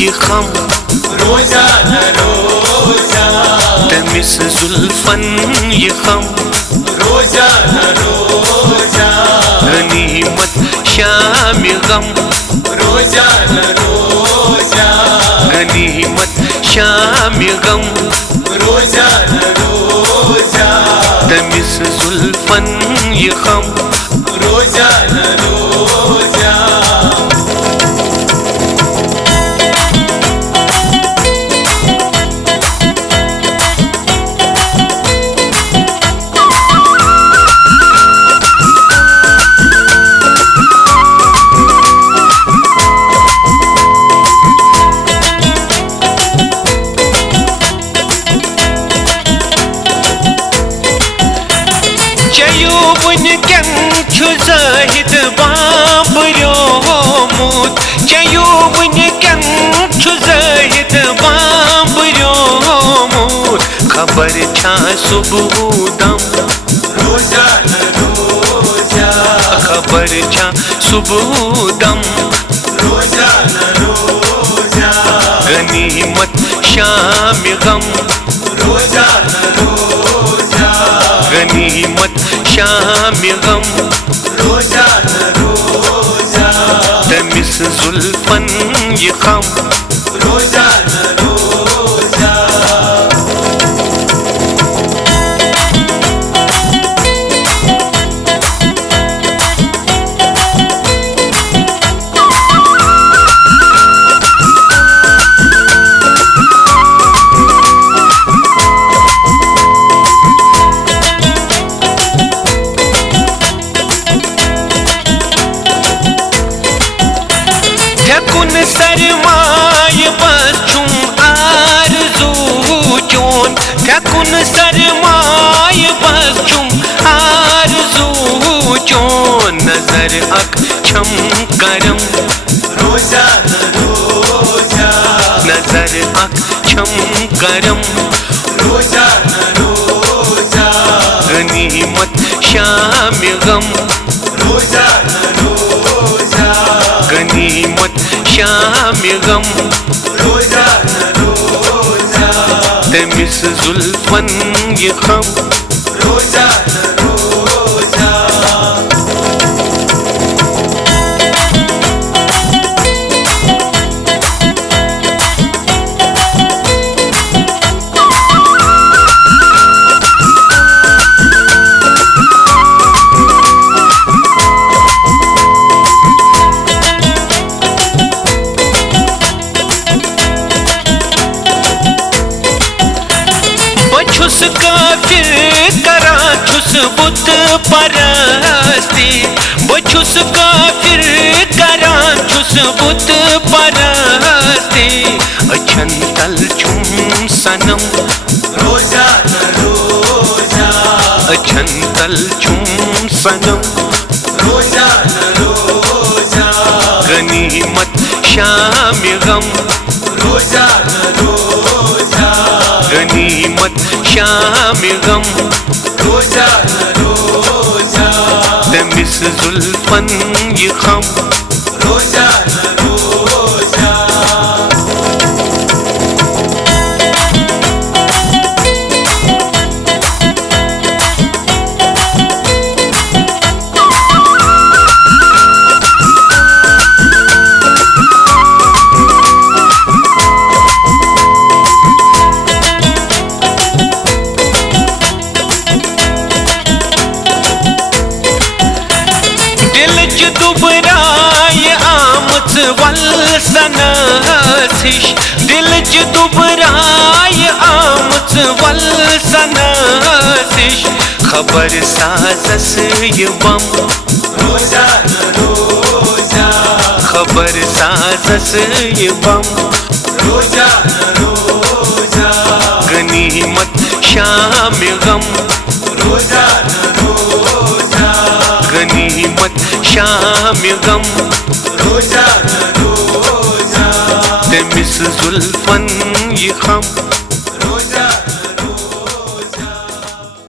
ये खम रोजा न रोजा तमिस जुल्फन ये खम रोजा न रोजा गनीमत शाम गम रोजा न रोजा गनीमत शाम गम रोजा न रोजा तमिस जुल्फन ये खम रोजा न रोजा ज़ाहिद बाबरोमुत चयो वनकन ज़ाहिद बाबरोमुत खबर छा सुबह दम रोजा न रोजा खबर छा सुबह दम रोजा न रोजा गनीमत शाम गम रोजा न रोजा गनीमत शाम गम रोजा न रोजा तमिस जुल्फन ये खम रोजा न रोजा कुन सरमाय बचुम आरज़ू चोन कुन सरमाय बचुम आरज़ू चोन नजर अक छम करम रोजा न रोजा नजर अक छम करम रोजा न रोजा गनीमत शाम गम रोजा न रोजा गनीमत शाम गम रोजा न रोजा तमिस जुल्फन ये खम रोजा न रोजा छुस काफिर करा छुस बुत परस्ती बछुस काफिर करा छुस बुत परस्ती अछन तल छुम सनम रोजा न रोजा अछन तल छुम सनम रोजा न रोजा गनीमत शाम गम रोजा न रोजा गनीमत शाम गम रोजा न रोजा तमिस जुल्फन ये खम रोजा न रोजा दुबराय आमच वल सनसिश दिल च दुबराय आमच वल सनसिश खबर साजस ये बम रोजा न रोजा खबर साजस ये बम रोजा न रोजा गनीमत शाम गम रोजा न रोजा गनीमत शाम गम रोजा न रोजा तमिस जुल्फन ये खम रोजा